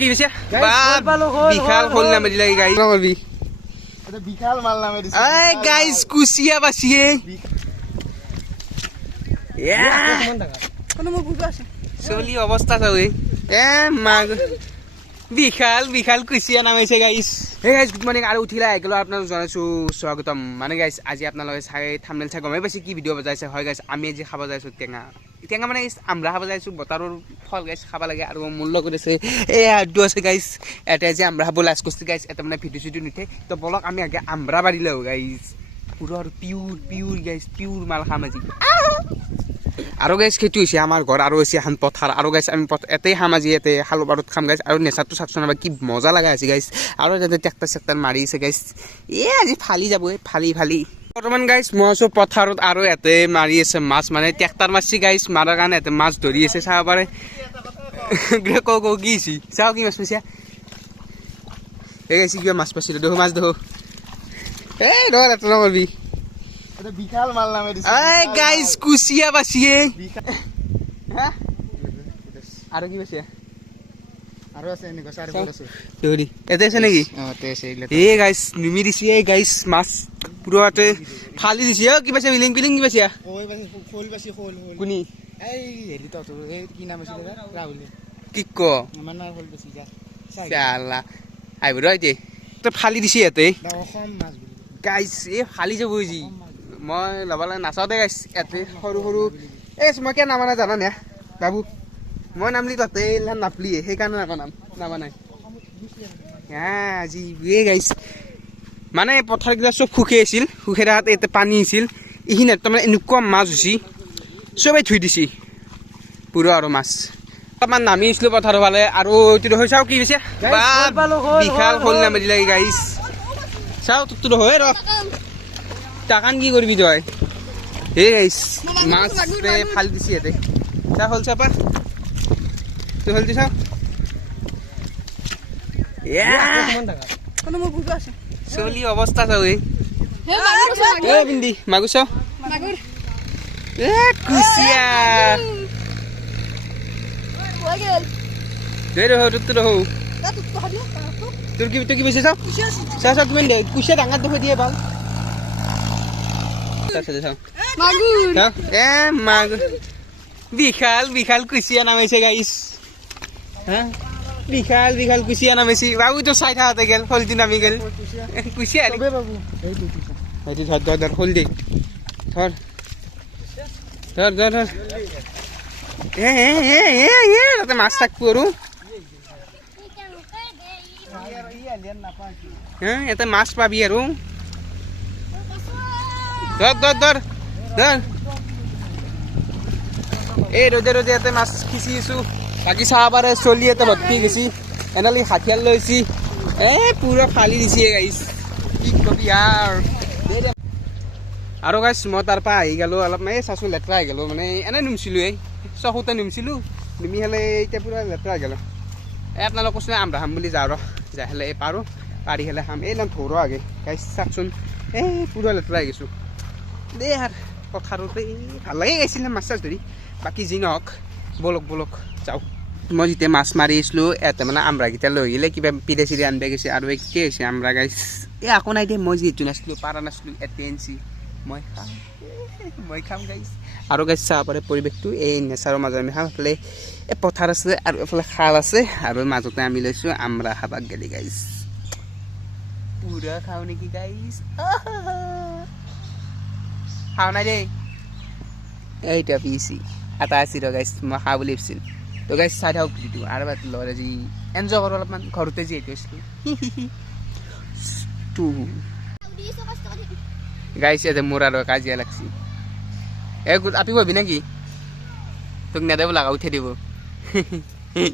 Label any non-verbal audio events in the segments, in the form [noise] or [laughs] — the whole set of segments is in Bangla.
কি হইছে বিশাল হল। নামে করবি বিশাল মাল নামে দিছে। এই গাইস চলি অৱস্থা চাও এ মাগ বিশাল বিশাল কুচিয়া নামাইছে guys. Hey guys good morning. আৰু উঠিলে আহিলোঁ আপোনালোক জনাইছোঁ স্বাগতম। মানে গাইছ আজি আপোনালোকে চাই থামনেল চাই গমেই পাইছে কি ভিডিঅ' বজাইছে। হয় গাইছ আমি আজি খাব যাইছোঁ টেঙা। টেঙা মানে guys, আমৰা খাব যাইছোঁ বতৰৰ ফল গাইছ খাব লাগে আৰু মোৰ লগত আছে। এই আড্ডু আছে গাইছ ইয়াতে আজি আমৰা খাব লাজ কৰিছে গাইছ এটা মানে ভিডিঅ' চিডিঅ' নুঠে। তো বলক আমি আগে আমৰা বাঢ়ি লওঁ গাইছ পুৰা আৰু পিউৰ পিউৰ গাইছ পিউৰ মাল খাম আজি। আৰু গাইছ সেইটো হৈছে আমাৰ ঘৰ আৰু হৈছে এখন পথাৰ। আৰু গাইছ আমি পথ এতেই খাম আজি ইয়াতে খালো বাৰুত খাম গাইছ আৰু নেচাৰটো চাওকচোন আমাৰ কি মজা লগা আছে গাইছ আৰু তাতে ট্ৰেক্টাৰ চেক্টাৰ মাৰি আছে গাইছ এ আজি ফালি যাব এই ফালি ফালি। বৰ্তমান গাইছ মই আছোঁ পথাৰত আৰু ইয়াতে মাৰি আছে মাছ মানে ট্ৰেক্টাৰ মাৰছি গাইছ মাৰাৰ কাৰণে ইয়াতে মাছ ধৰি আছে চাব পাৰে। [laughs] ক ক কি হৈছে? চাওঁ কি মাছ পাইছা। এই গাইছ কিবা মাছ পাইছিলোঁ? দেখো মাছ দেখো। এই ৰ এটা নকৰবি। গাইছ কুচিয়া বাচিয়ে আৰু কি পাইছে আৰু আছে এনেকুৱা চাৰি চাও। ফুট আছে দৌৰি ইয়াতে আছে নেকি এইগিলা গাইছ নুমি দিছে এই গাইছ মাছ পুৰাতে ফালি দিছে অ কি পাইছে বিলিং বিলিং কি পাইছে কোনি এই এই কি কি আহিব ৰ এতিয়া তই ফালি দিছে ইয়াতে গাইছ এই ফালি যাব যি মই ল'বলৈ নাচাওঁতে গাইছ ইয়াতে সৰু সৰু এই মই কিয় নামা জানা নে বাবু মই এইবিলাক নাপলিয়ে সেইকাৰণে আকৌ নাম নামা নাই হা আজি এই গাইছ। মানে পথাৰকেইটা চব সুখে আছিল সুখে তাত ইয়াতে পানী আছিল। এইখিনিত তাৰমানে এনেকুৱা মাছ হৈছে চবেই থৈ দিছে। পুৰা আৰু মাছ। অলপমান নামি আহিছিলোঁ পথাৰৰ ফালে আৰু এইটো হৈ চাওঁ কি হৈছে? বিশাল শ'ল নামি দিলে গাইছ। চাওঁ তোৰতো হয় ৰ। টাকান কি কৰিবি তই? এই গাইছ মাছ ফালি দিছে ইয়াতে। চা হ'ল চাপা তুই হ'ল চাওঁ কোনো মোক বুজা আছে চলি অৱস্থা চাওঁ এই পিন্ধি মাগুৰ চাওঁ কুচিয়া কুচিয়া ডাঙৰ দেখুৱাই দিয়ে ভালো বিশাল বিশাল কুচিয়া নামাইছে গাইছ হা বিশাল বিশাল কুচিয়া নামাইছে বাবুতো চাই থাকোঁতে গেল হলদি নামি গেল। কুচিয়া? এইটো ধৰ ধৰ ধৰ হলদি। ধৰ। ধৰ ধৰ ধৰ। এ এ এ এ এ তাতে মাছ থাকব আৰু হা ইয়াতে মাছ পাবি আৰু। ধৰ ধৰ ধৰ ধৰ। এই ৰ'দে ৰ'দে ইয়াতে মাছ খিচি আছোঁ। বাকী চাহ পাৰে চলি ইয়াতে ভৰ্তি গেছি। এনেলি হাঠিয়াৰ লৈছি। এ পুৰা ফালি দিছে গাইছ কি কবি আৰু। দে দে। গাইছ মই তাৰ পৰা আহি গ'লোঁ অলপ এই চাচোন লেতেৰা আহি গ'লোঁ মানে এনেই নুমছিলোঁ এই চকুতে নুমছিলোঁ। নুমি হ'লে এতিয়া পুৰা লেতেৰা হৈ গ'লোঁ। এই আপোনালোক কৈছিলে আমৰা খাম বুলি যাওঁ ৰ যাই হ'লে এই পাৰোঁ। পাৰি হ'লে খাম। এই নাম ধৰো আগে। গাইছ চাওকচোন এই পুৰা লেতেৰা হৈ গৈছোঁ। দেই আৰু পথাৰতে ভাল লাগে গাইছিলে মাছ চাছ ধৰি। বাকী যি নহওক। বলক বলক যাওঁ মই যেতিয়া মাছ মাৰি আছিলোঁ ইয়াতে মানে আমৰাকেইটা লৈ আহিলে কিবা পিৰে চিৰে আনিব গৈছে আৰু কি হৈছে আমৰা গাইছ এই একো নাই দে মই যিহেতু নাছিলোঁ পাৰা নাছিলোঁ ইয়াতে আনিছি। মই খাম মই খাম গাইছ আৰু গাইছ চাব পাৰে পৰিৱেশটো এই নেচাৰৰ মাজত আমি খাম এইফালে এই পথাৰ আছে আৰু এইফালে খাল আছে আৰু মাজতে আমি লৈছোঁ আমৰা খাবাক গেলি গাইছ পুৰা খাওঁ নেকি গাইছ খাওঁ নাই দেই। এইটা পিচি। এটা আছিল গাইছ মই খাওঁ বুলি ভাবিছিল। তো গাইছ চাই থাকক ভিডিঅ'টো। আৰু এবাৰ লগত আজি এনজয় কৰোঁ অলপমান ঘৰতে যিহেতু আছিলোঁ। টু গাইছ ইয়াতে মোৰ আৰু কাজিয়া লাগছি। এ আপি কৰিবি নেকি? তোক নেদেব লাগা উঠাই দিব।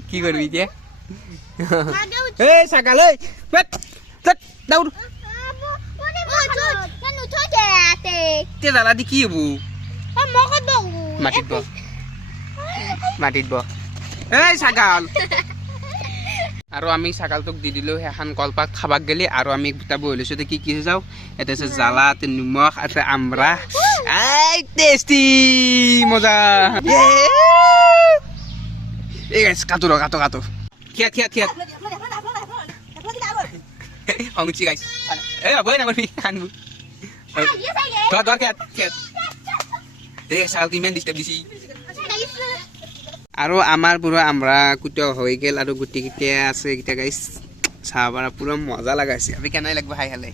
কি কৰিবি এতিয়া? এই ছাগাল ঐ দৌৰ দাদা দি কি হ'ব? মাটিত ব মাটিত ব। এই ছাগাল। আৰু আমি ছাগালটোক দি দিলোঁ, সেইখন কলপাত খাবাক গেলি, আৰু আমি গোটা বহি লৈছোঁ। কি কি যাওঁ ইয়াতে আছে জ্বালা, ইয়াতে নিমখ, ইয়াতে আমৰা। এই টেষ্টি মজা। এই কাটো ৰ, কাটো কাটো। খিয়াত খিয়াত খিয়াত। খং উঠছি গাইছ এই হ'বই নামাৰিবি খানবোৰ ধৰ ধৰ, খিয়াত খিয়াত। এই চাউল কিমান ডিষ্টাৰ্ব দিছি। আৰু আমাৰ পুৰা আমরা কুটিয়া হৈ গেল আৰু গুটি কেইটা আছে এইকেইটা গাইছ চাহ পৰা পুৰা মজা লগাইছে। আমি কেনে লাগব? খাই খালে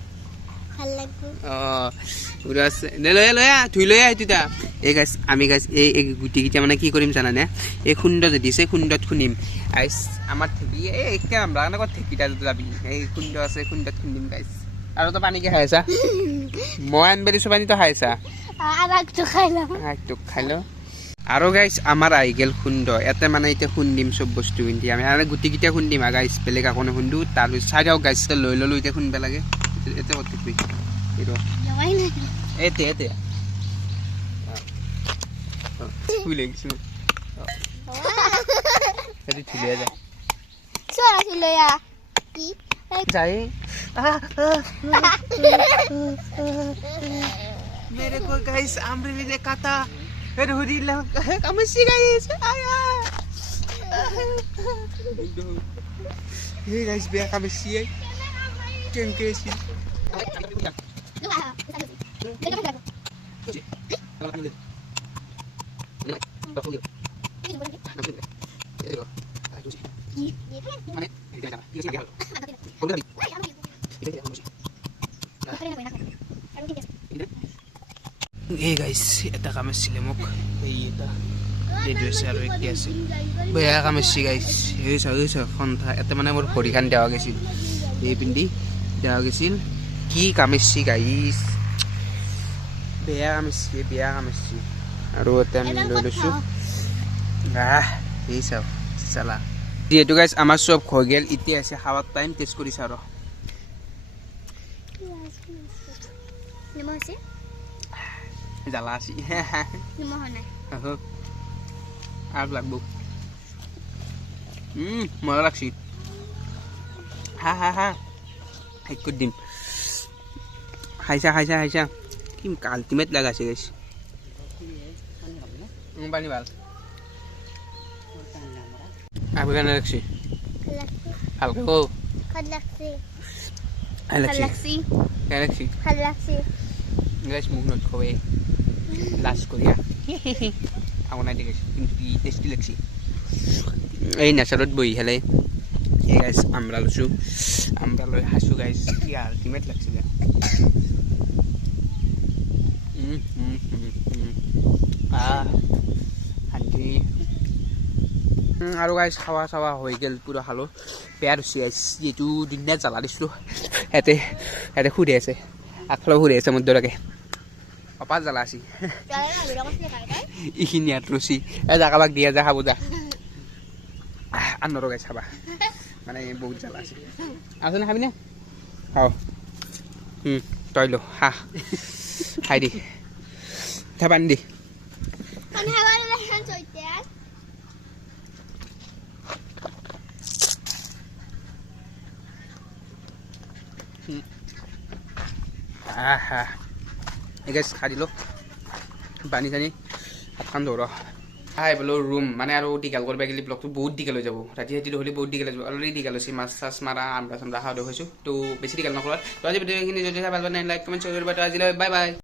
পুৰা লৈ লৈ ধুই লৈ আহ তেতিয়া এই গাছ আমি গাছ এই এই গুটিকেইটা মানে কি কৰিম জানানে? এই খুন্দ যে দিছে খুন্দত খুন্দিম। গাইছ আমাৰ ঠেকি এই একে আমরা কাৰণে ক'ত ঠেকিটা যাবি? এই খুন্দ আছে খুন্দত খুন্দিম গাইছ আৰু তই পানীকে খাই আছা [laughs] মই আনব দিছোঁ পানী তই খাই আছা খাই ল। আৰু গাইছ আমাৰ আহি গেল খুন্দ ইয়াতে মানে এতিয়া খুন্দিম চব বস্তু পিন্ধি আমি আৰু গুটিকেইটা খুন্দিম আৰু গাইছ বেলেগ একো নুখুন্দো তাৰপিছত চাই দিয়ক গাইছ লৈ ল'লোঁ এতিয়া খুন্দিব লাগে এতিয়া ক'ত থাকিবি এইটো যাবাই না এতে এতে ফুল লাগিছো সেইটো ধুলিয়া যায় চল আছিল ইয়া কি যায় मेरे को गाइस आमरे ने काटा Aduh hilang. [laughs] Kak mesti guys, ayah. Hei guys, biar kak mesti ya. আমি চিলেমক এই এটা আৰু একে আছিল বেয়া কাম আছে গাইছ এই চাই সন্থা ইয়াতে মানে মোৰ ভৰিখান দেওয়া গৈছিল এই পিন্ধি দেওয়া গৈছিল কি কাম গাইছ বেয়া কাম বেয়া কাম আৰু ইয়াতে আমি লৈ লৈছোঁ এই চাওক চালা যিহেতু গাইছ আমাৰ চব হৈ গেল এতিয়া আছে হাৱাত টাইম টেষ্ট কৰিছোঁ আৰু আছে জ্বালা নিমখ আর লাগবো হুম মজা লাগছি হা হা হা হাইক করে দিন খাইছা খাইছা খাইছা কি আলটিমেট লাগাছে গেছ পানি ভালো আপনি কেন লাগছি হালকা ও ভালো লাগছে ভালো ভালো লাগছি লাগছি লাগছি ভালো মুখ নত খোয়ে লাশ করিয়া আপোনাৰ দেখিছোঁ কিন্তু কি টেষ্টি লাগছি এই নেচাৰত বহি খালে এই গাইছ আমৰা লৈছোঁ আমৰা লৈ খাইছোঁ গাইছ কি আল্টিমেট লাগছিলে শান্তি আৰু গাইছ খাৱা চাৱা হৈ গ'ল পুৰা খালোঁ বেয়া হৈছে গাইছ যিহেতু দুদিনা জ্বালা দিছিলোঁ ইয়াতে ইয়াতে সুধি আছে আগফালে সুধি আছে মোৰ দৰেকে অপাৰ জ্বালা আছে জানে না বিৰা কৈছে খাই খাই এইখিনি ইয়াত ৰচি এই যা কাৰোবাক দিয়া যা খাব যা আহ নৰগাই চাবা মানে বহুত জ্বালা আছে আছে না খাবি নে খাওঁ তই লো খা খাই দি উঠা পানী দি পানী খাব গাছ খাই দিলোঁ। পানী চানী হাতখন ধৰ আহি বোলো ৰুম মানে আৰু দীঘল কৰিব গ'লে ব্লগটো বহুত দীঘল হৈ যাব। ৰাতি ৰাতি হ'লে বহুত দীঘল হৈ যাব। অলৰেডি দীঘল হৈছে, মাছ চাছ মাৰা আন্দা চান্দা খাওয়া দেখুৱাইছোঁ তো বেছি দীঘল নকৰোঁ। তো আজি ভিডিঅ'খিনি যদি চাই ভালো নাই লাইক কমেণ্ট শ্বেয়াৰ কৰিবা। তো আজিলৈ বাই বাই